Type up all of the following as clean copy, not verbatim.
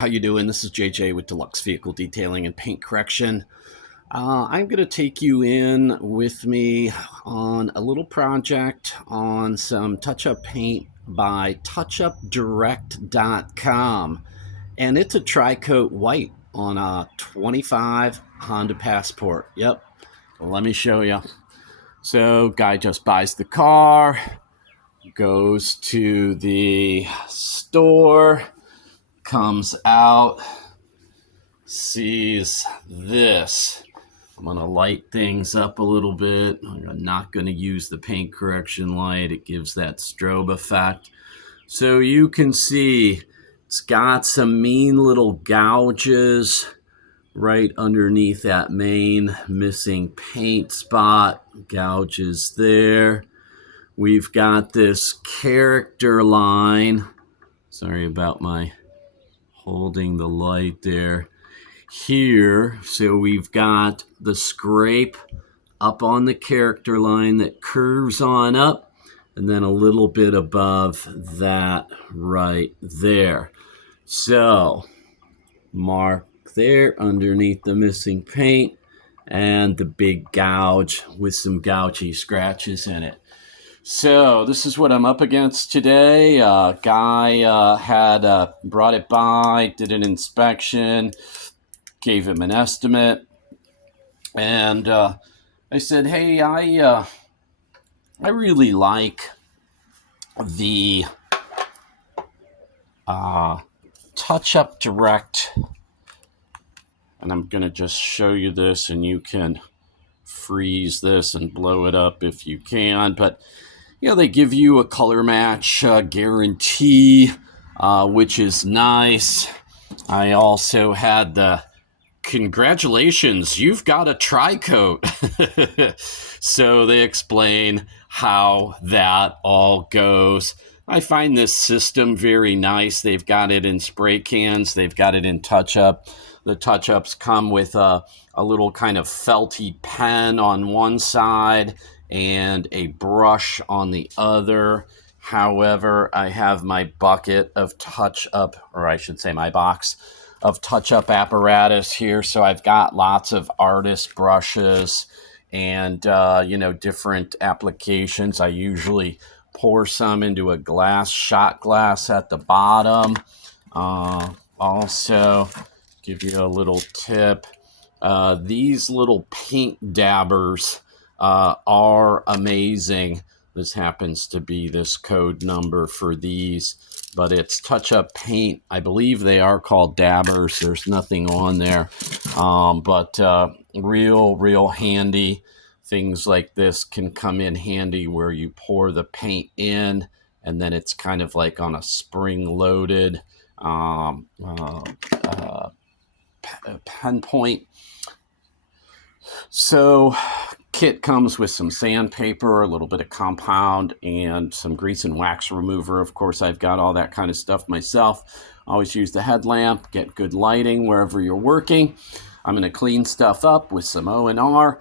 How you doing? This is JJ with Deluxe Vehicle Detailing and Paint Correction. I'm going to take you in with me on a little project on some touch-up paint by touchupdirect.com. And it's a tri-coat white on a 25 Honda Passport. Yep, let me show you. So guy just buys the car, goes to the store, comes out, sees this. I'm going to light things up a little bit. I'm not going to use the paint correction light. It gives that strobe effect. So you can see it's got some mean little gouges right underneath that main missing paint spot. Gouges there. We've got this character line. Sorry about my holding the light there. Here, so we've got the scrape up on the character line that curves on up, and then a little bit above that right there. So mark there underneath the missing paint and the big gouge with some gougy scratches in it. So this is what I'm up against today. Guy had brought it by, did an inspection, gave him an estimate, and I said, hey, I really like the touch-up direct, and I'm going to just show you this, and you can freeze this and blow it up if you can, but they give you a color match guarantee, which is nice. I also had the congratulations, you've got a tri-coat. So they explain how that all goes. I find this system very nice. They've got it in spray cans. They've got it in touch-up. The touch-ups come with a little kind of felty pen on one side and a brush on the other. However, I have my bucket of touch-up, or I should say my box of touch-up apparatus here. So I've got lots of artist brushes and, different applications. I usually pour some into a glass, shot glass at the bottom. Also, give you a little tip. These little paint dabbers are amazing. This happens to be this code number for these, but it's touch-up paint. I believe they are called dabbers. There's nothing on there, but real handy. Things like this can come in handy where you pour the paint in, and then it's kind of like on a spring-loaded pen point. So kit comes with some sandpaper, a little bit of compound, and some grease and wax remover. Of course, I've got all that kind of stuff myself. Always use the headlamp, get good lighting wherever you're working. I'm going to clean stuff up with some O&R,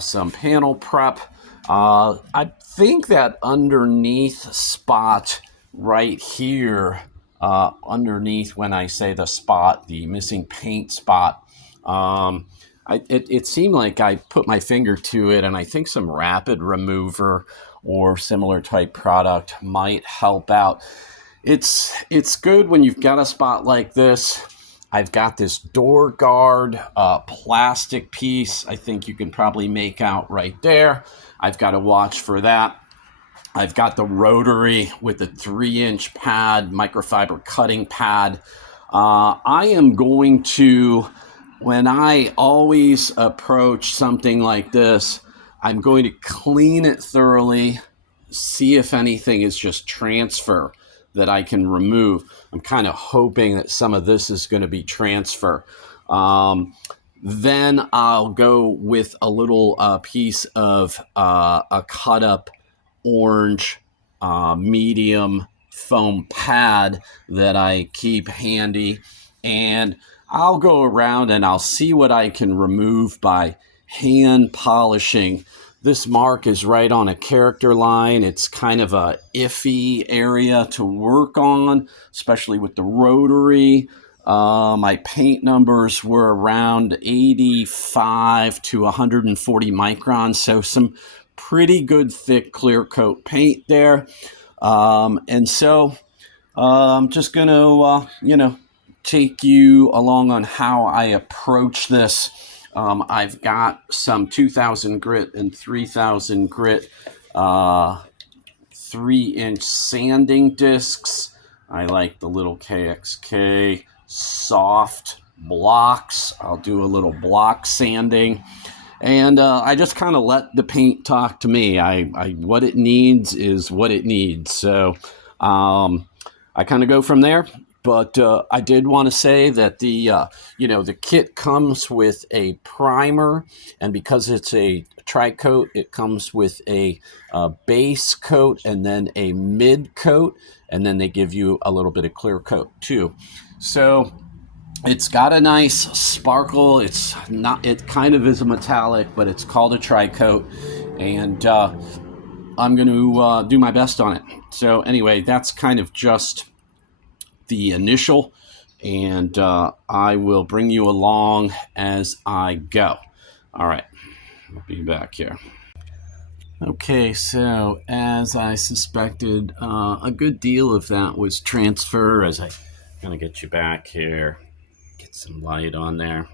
some panel prep. I think that underneath spot right here, underneath when I say the spot, the missing paint spot, it seemed like I put my finger to it, and I think some rapid remover or similar type product might help out. It's good when you've got a spot like this. I've got this door guard plastic piece. I think you can probably make out right there. I've got to watch for that. I've got the rotary with the 3-inch pad, microfiber cutting pad. I am going to, when I always approach something like this, I'm going to clean it thoroughly, see if anything is just transfer that I can remove. I'm kind of hoping that some of this is going to be transfer. Then I'll go with a little piece of a cut up orange medium foam pad that I keep handy, and I'll go around and I'll see what I can remove by hand polishing. This mark is right on a character line. It's kind of a iffy area to work on, especially with the rotary. My paint numbers were around 85 to 140 microns, so some pretty good thick clear coat paint there. And so I'm just going to, take you along on how I approach this. I've got some 2000 grit and 3000 grit 3-inch sanding discs. I like the little KXK soft blocks. I'll do a little block sanding. And I just kind of let the paint talk to me. What it needs is what it needs. So I kind of go from there. But I did want to say that the kit comes with a primer, and because it's a tri-coat, it comes with a base coat and then a mid coat, and then they give you a little bit of clear coat too. So it's got a nice sparkle. It kind of is a metallic, but it's called a tri-coat, and I'm going to do my best on it. So anyway, that's kind of just the initial, and I will bring you along as I go. All right, I'll be back here. Okay, so as I suspected, a good deal of that was transfer. As I kind of get you back here, get some light on there.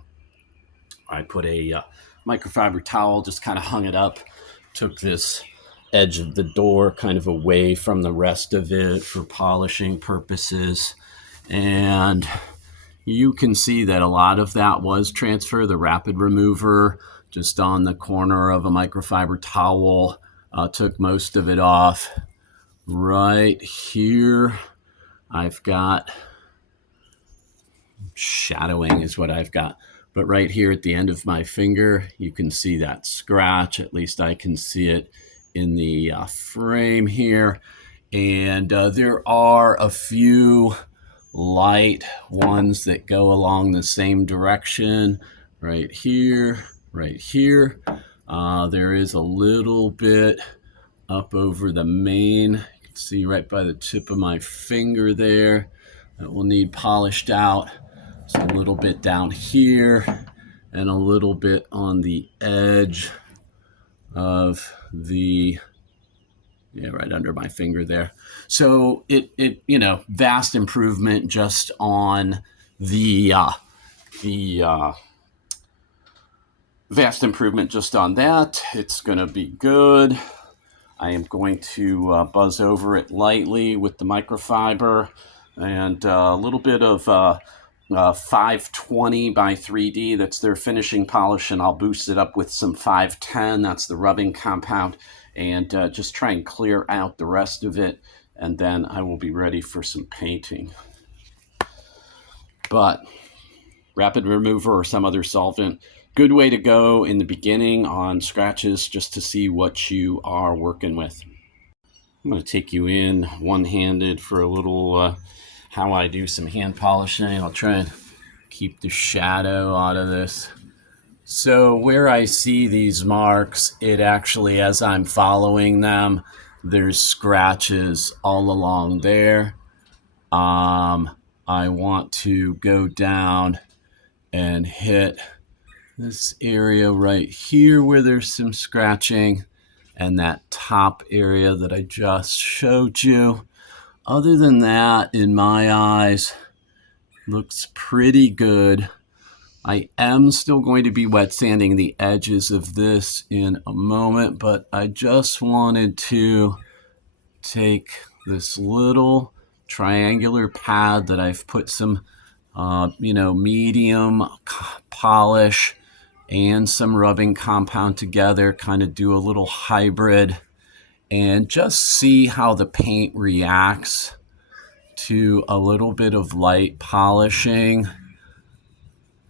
I put a microfiber towel, just kind of hung it up, took this edge of the door kind of away from the rest of it for polishing purposes. And you can see that a lot of that was transfer. The rapid remover just on the corner of a microfiber towel took most of it off. Right here, I've got shadowing is what I've got. But right here at the end of my finger, you can see that scratch. At least I can see it in the frame here. And there are a few light ones that go along the same direction. Right here, right here. There is a little bit up over the main. You can see right by the tip of my finger there. That will need polished out. So a little bit down here and a little bit on the edge of the, right under my finger there. So it vast improvement just on vast improvement just on that. It's going to be good. I am going to buzz over it lightly with the microfiber and a little bit of 520 by 3D. That's their finishing polish, and I'll boost it up with some 510. That's the rubbing compound, and just try and clear out the rest of it, and then I will be ready for some painting. But rapid remover or some other solvent, good way to go in the beginning on scratches just to see what you are working with. I'm going to take you in one-handed for a little how I do some hand polishing. I'll try and keep the shadow out of this. So where I see these marks, it actually, as I'm following them, there's scratches all along there. I want to go down and hit this area right here where there's some scratching, and that top area that I just showed you. Other than that, in my eyes, looks pretty good. I am still going to be wet sanding the edges of this in a moment, but I just wanted to take this little triangular pad that I've put some, medium polish and some rubbing compound together, kind of do a little hybrid, and just see how the paint reacts to a little bit of light polishing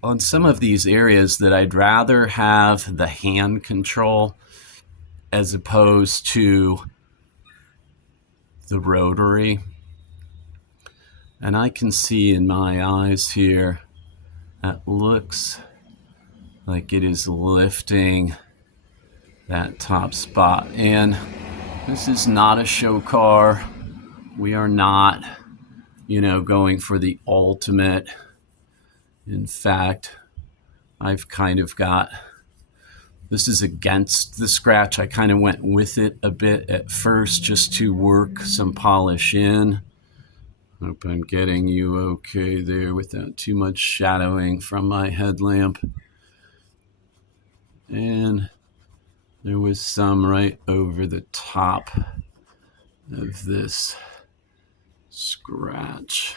on some of these areas that I'd rather have the hand control as opposed to the rotary. And I can see in my eyes here, that looks like it is lifting that top spot. And this is not a show car. We are not, going for the ultimate In fact, I've kind of got, this is against the scratch. I kind of went with it a bit at first just to work some polish in. Hope I'm getting you okay there without too much shadowing from my headlamp. And there was some right over the top of this scratch.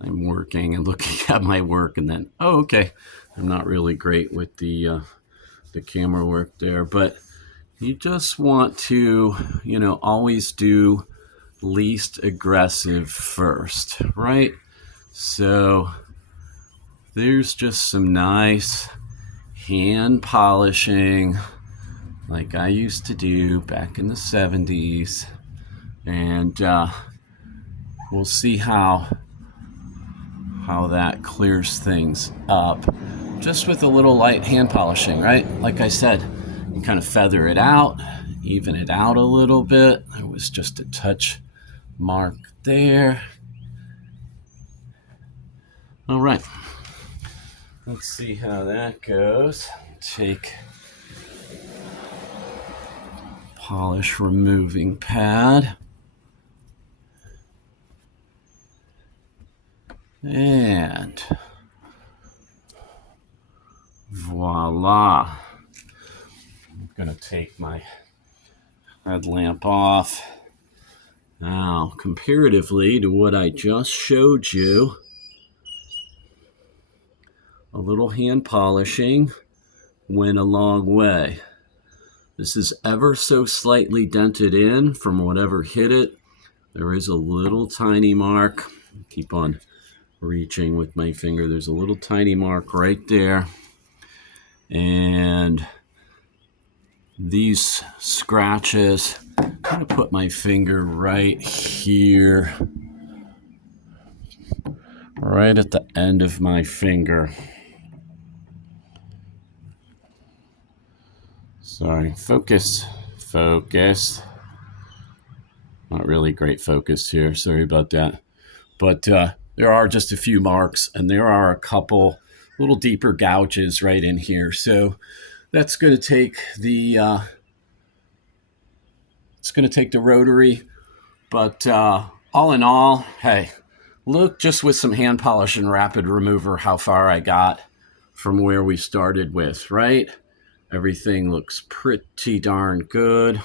I'm working and looking at my work and then, oh, okay. I'm not really great with the camera work there, but you just want to, always do least aggressive first, right? So there's just some nice hand polishing like I used to do back in the 70s. And we'll see how that clears things up just with a little light hand polishing, right? Like I said, you kind of feather it out, even it out a little bit. There was just a touch mark there. All right, let's see how that goes. Take polish removing pad. And voila. I'm gonna take my headlamp off. Now, comparatively to what I just showed you, a little hand polishing went a long way. This is ever so slightly dented in from whatever hit it. There is a little tiny mark. Keep on reaching with my finger. There's a little tiny mark right there. And these scratches, I'm going to put my finger right here, right at the end of my finger. Sorry, focus. Not really great focus here, sorry about that. But there are just a few marks, and there are a couple little deeper gouges right in here. So that's going to take the rotary. But all in all, hey, look just with some hand polish and rapid remover how far I got from where we started with, right? Everything looks pretty darn good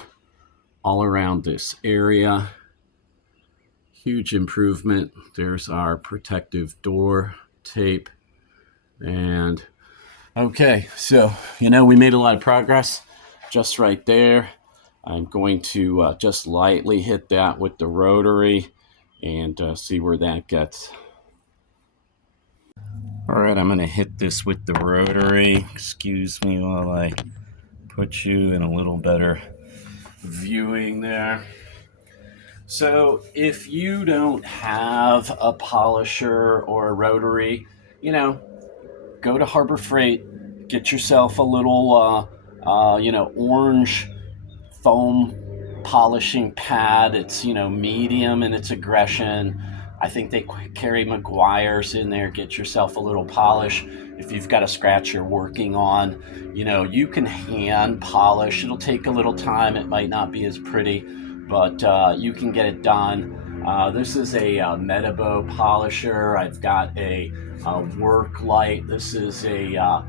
all around this area. Huge improvement. There's our protective door tape. And okay, so, we made a lot of progress just right there. I'm going to just lightly hit that with the rotary and see where that gets. All right, I'm going to hit this with the rotary. Excuse me while I put you in a little better viewing there. So if you don't have a polisher or a rotary, go to Harbor Freight, get yourself a little, orange foam polishing pad. It's, medium in its aggression. I think they carry Meguiar's in there. Get yourself a little polish. If you've got a scratch you're working on, you can hand polish. It'll take a little time. It might not be as pretty, but you can get it done. This is a Metabo polisher. I've got a work light. This is a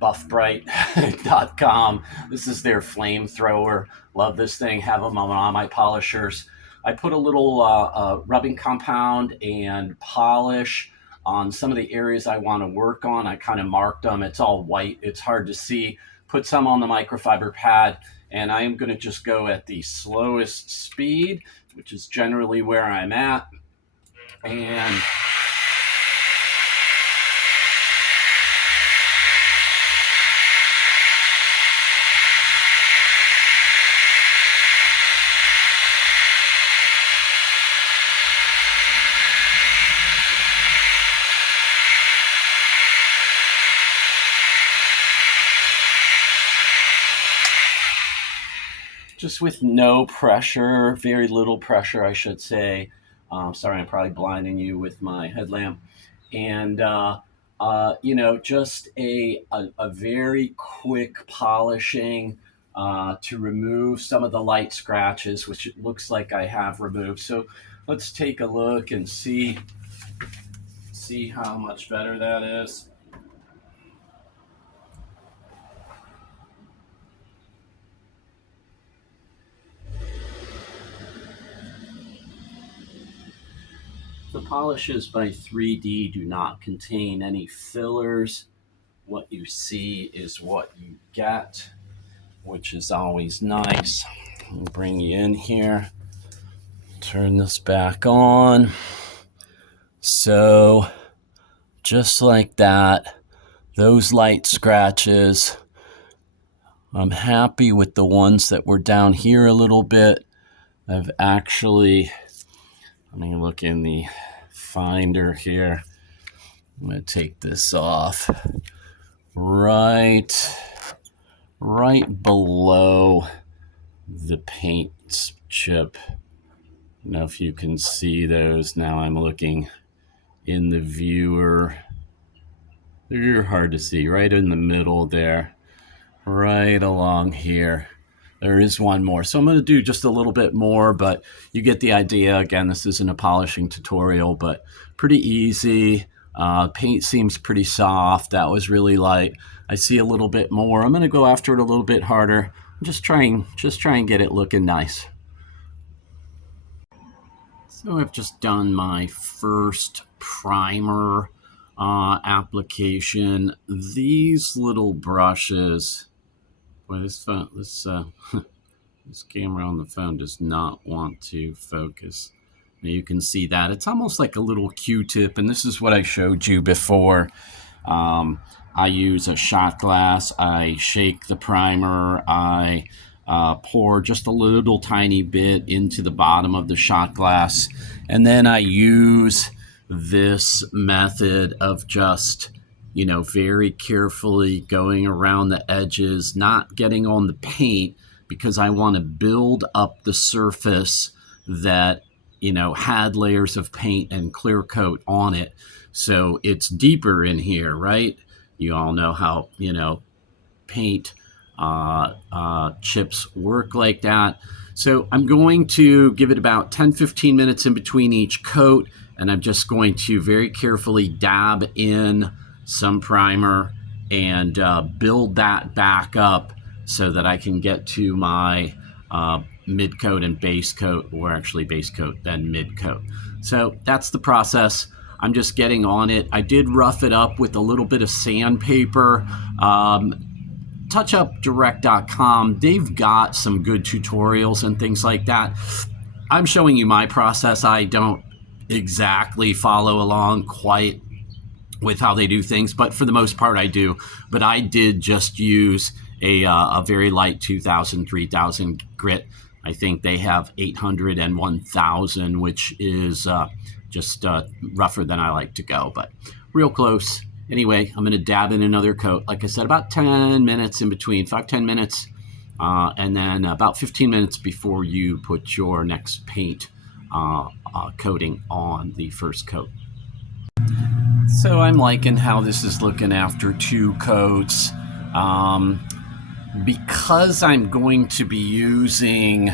buffbright.com. This is their flamethrower. Love this thing. Have them on all my polishers. I put a little rubbing compound and polish on some of the areas I want to work on. I kind of marked them. It's all white. It's hard to see. Put some on the microfiber pad, and I am going to just go at the slowest speed, which is generally where I'm at. And just with no pressure, very little pressure, I should say, Sorry, I'm probably blinding you with my headlamp. And, just a very quick polishing to remove some of the light scratches, which it looks like I have removed. So let's take a look and see how much better that is. The polishes by 3D do not contain any fillers. What you see is what you get, which is always nice. I'll bring you in here. Turn this back on. So, just like that, those light scratches, I'm happy with the ones that were down here a little bit. I've actually, let me look in the finder here. I'm going to take this off. Right below the paint chip. I don't know if you can see those. Now I'm looking in the viewer. They're hard to see. Right in the middle there. Right along here. There is one more. So I'm going to do just a little bit more, but you get the idea. Again, this isn't a polishing tutorial, but pretty easy. Paint seems pretty soft. That was really light. I see a little bit more. I'm going to go after it a little bit harder. Just try and get it looking nice. So I've just done my first primer application. These little brushes, boy, this camera on the phone does not want to focus. Now you can see that it's almost like a little Q-tip, and this is what I showed you before. I use a shot glass. I shake the primer. I pour just a little tiny bit into the bottom of the shot glass, and then I use this method of just, very carefully going around the edges, not getting on the paint, because I want to build up the surface that, had layers of paint and clear coat on it. So it's deeper in here, right? You all know how, paint chips work like that. So I'm going to give it about 10-15 minutes in between each coat, and I'm just going to very carefully dab in some primer and build that back up so that I can get to my mid coat and base coat, or actually base coat then mid coat. So that's the process. I'm just getting on it. I did rough it up with a little bit of sandpaper. touchupdirect.com, they've got some good tutorials and things like that. I'm showing you my process. I don't exactly follow along quite with how they do things, but for the most part I do. But I did just use a very light 2000, 3000 grit. I think they have 800 and 1000, which is just rougher than I like to go, but real close. Anyway, I'm going to dab in another coat. Like I said, about 10 minutes in between, 5-10 minutes, and then about 15 minutes before you put your next paint coating on the first coat. So I'm liking how this is looking after 2 coats. Because I'm going to be using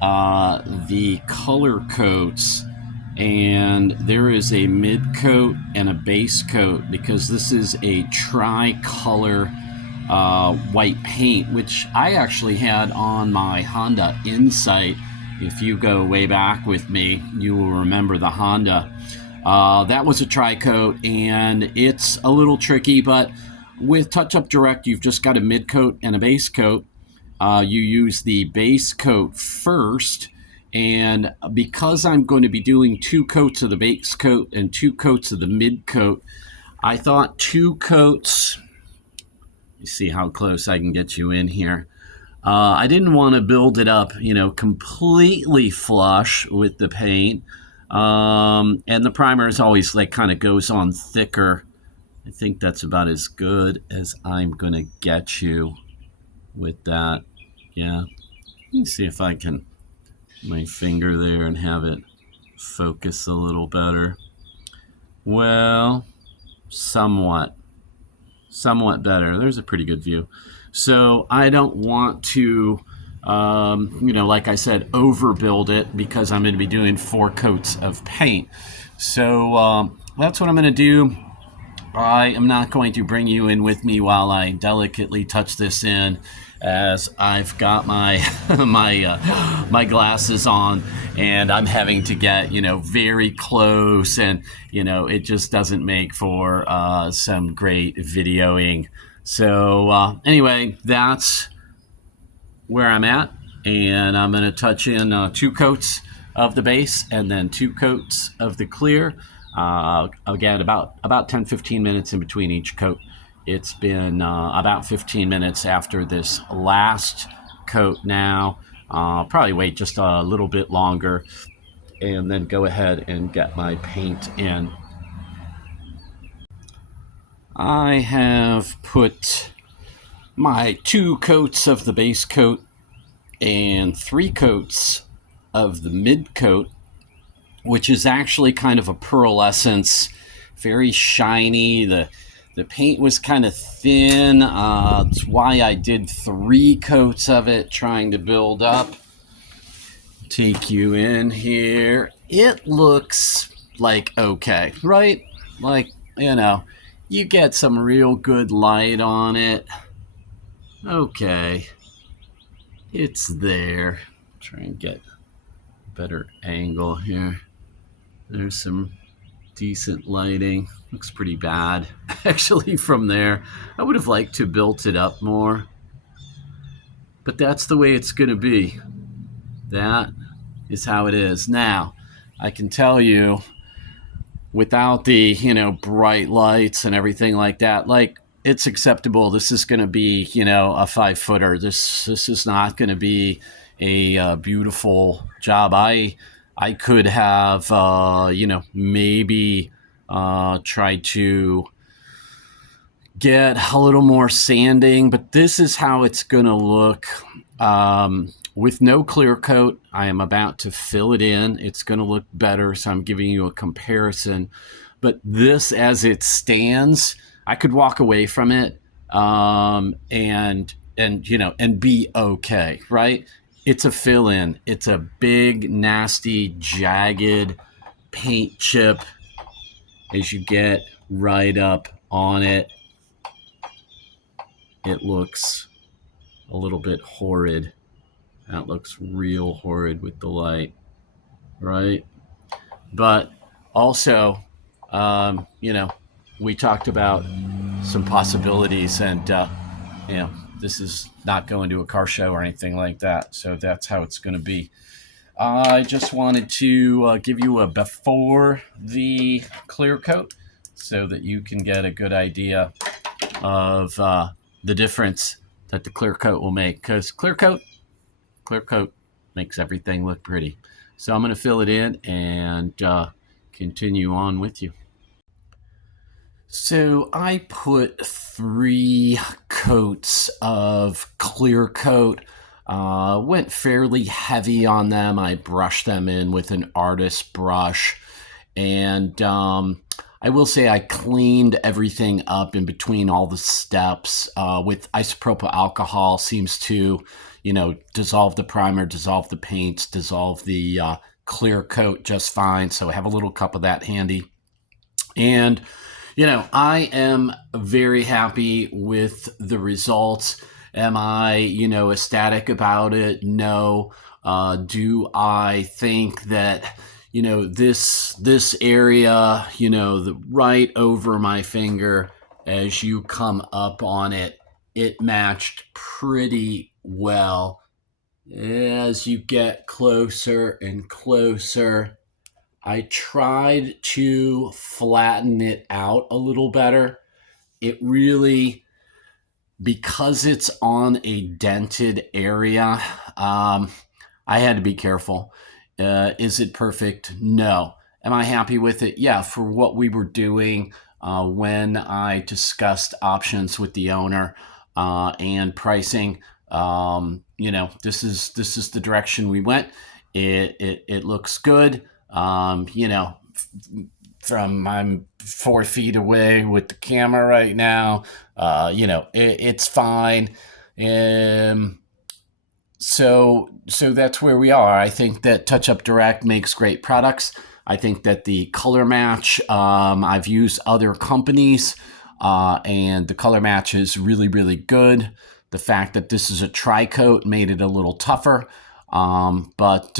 the color coats, and there is a mid coat and a base coat, because this is a tri-color white paint, which I actually had on my Honda Insight. If you go way back with me, you will remember the Honda. That was a tri-coat, and it's a little tricky, but with TouchUp Direct, you've just got a mid coat and a base coat. You use the base coat first, and because I'm going to be doing 2 coats of the base coat and 2 coats of the mid coat, I thought 2 coats. Let me see how close I can get you in here. I didn't want to build it up, completely flush with the paint. And the primer is always kind of goes on thicker. I think that's about as good as I'm going to get you with that. Yeah. Let me see if I can my finger there and have it focus a little better. Well, somewhat better. There's a pretty good view. So I don't want to, like I said, overbuild it because I'm going to be doing 4 coats of paint. So that's what I'm going to do. I am not going to bring you in with me while I delicately touch this in, as I've got my my glasses on, and I'm having to get very close, and it just doesn't make for some great videoing. So anyway, that's where I'm at, and I'm going to touch in 2 coats of the base and then 2 coats of the clear. Again, about 10-15 minutes in between each coat. It's been about 15 minutes after this last coat now. Probably wait just a little bit longer and then go ahead and get my paint in. I have put my 2 coats of the base coat and 3 coats of the mid coat, which is actually kind of a pearlescence, very shiny. The paint was kind of thin. That's why I did 3 coats of it, trying to build up. Take you in here. It looks like okay, right? Like, you get some real good light on it. Okay. It's there. Try and get a better angle here. There's some decent lighting. Looks pretty bad, actually, from there. I would have liked to built it up more. But that's the way it's going to be. That is how it is. Now, I can tell you, without the, bright lights and everything like that, like, it's acceptable. This is going to be, a 5-footer. This is not going to be a beautiful job. I could have, maybe try to get a little more sanding, but this is how it's going to look. With no clear coat, I am about to fill it in. It's going to look better, so I'm giving you a comparison. But this, as it stands, I could walk away from it and be okay, right? It's a fill-in. It's a big, nasty, jagged paint chip. As you get right up on it, it looks a little bit horrid. That looks real horrid with the light, right? But also, we talked about some possibilities, and this is not going to a car show or anything like that, so that's how it's going to be. I just wanted to give you a before the clear coat so that you can get a good idea of the difference that the clear coat will make, because clear coat makes everything look pretty. So I'm going to fill it in and continue on with you. So I put 3 coats of clear coat. Went fairly heavy on them. I brushed them in with an artist brush. And I will say I cleaned everything up in between all the steps with isopropyl alcohol. Seems to, dissolve the primer, dissolve the paints, dissolve the clear coat just fine. So I have a little cup of that handy. And, I am very happy with the results. Am I, ecstatic about it? No. Do I think that, this area, the right over my finger, as you come up on it, it matched pretty well. As you get closer and closer, I tried to flatten it out a little better. It really, because it's on a dented area, I had to be careful. Is it perfect? No. Am I happy with it? Yeah, for what we were doing when I discussed options with the owner and pricing, this is the direction we went. It looks good. You know, from I'm 4 feet away with the camera right now. You know, it's fine. Um, so that's where we are. I think that Touch Up Direct makes great products. I think that the color match, I've used other companies, and the color match is really, really good. The fact that this is a tri-coat made it a little tougher. But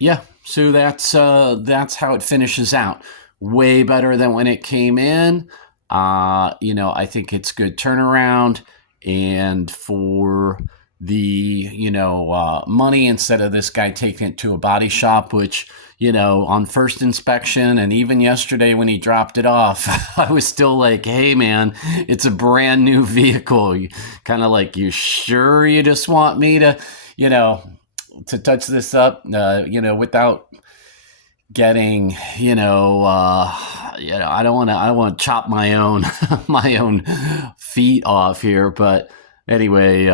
yeah, so that's how it finishes out. Way better than when it came in. You know, I think it's good turnaround, and for the money, instead of this guy taking it to a body shop, which, on first inspection and even yesterday when he dropped it off, I was still like, hey man, it's a brand new vehicle. Kind of like, you sure you just want me to to touch this up without getting I don't want to chop my own my own feet off here. But anyway,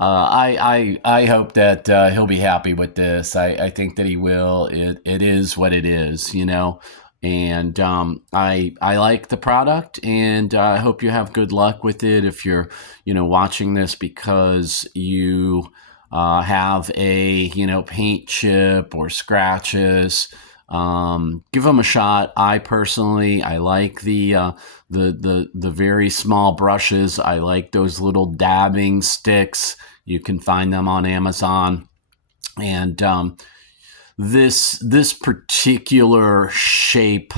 I hope that he'll be happy with this. I think that he will. It is what it is, and I like the product, and I hope you have good luck with it. If you're watching this because you have a paint chip or scratches, give them a shot. I personally, I like the very small brushes. I like those little dabbing sticks. You can find them on Amazon. And this particular shape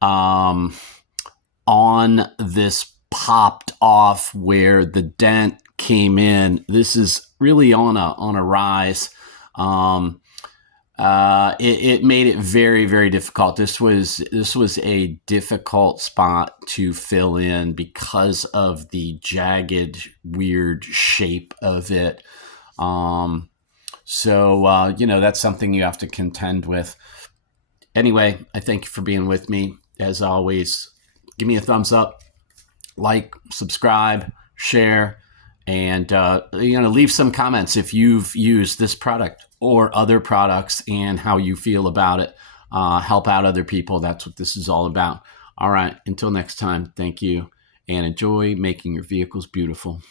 on this popped off where the dent came in. This is really on a rise. It made it very, very difficult. This was a difficult spot to fill in because of the jagged, weird shape of it. So that's something you have to contend with. Anyway, I thank you for being with me. As always, give me a thumbs up, like, subscribe, share, and leave some comments if you've used this product or other products and how you feel about it. Help out other people. That's what this is all about. All right, until next time, thank you, and enjoy making your vehicles beautiful.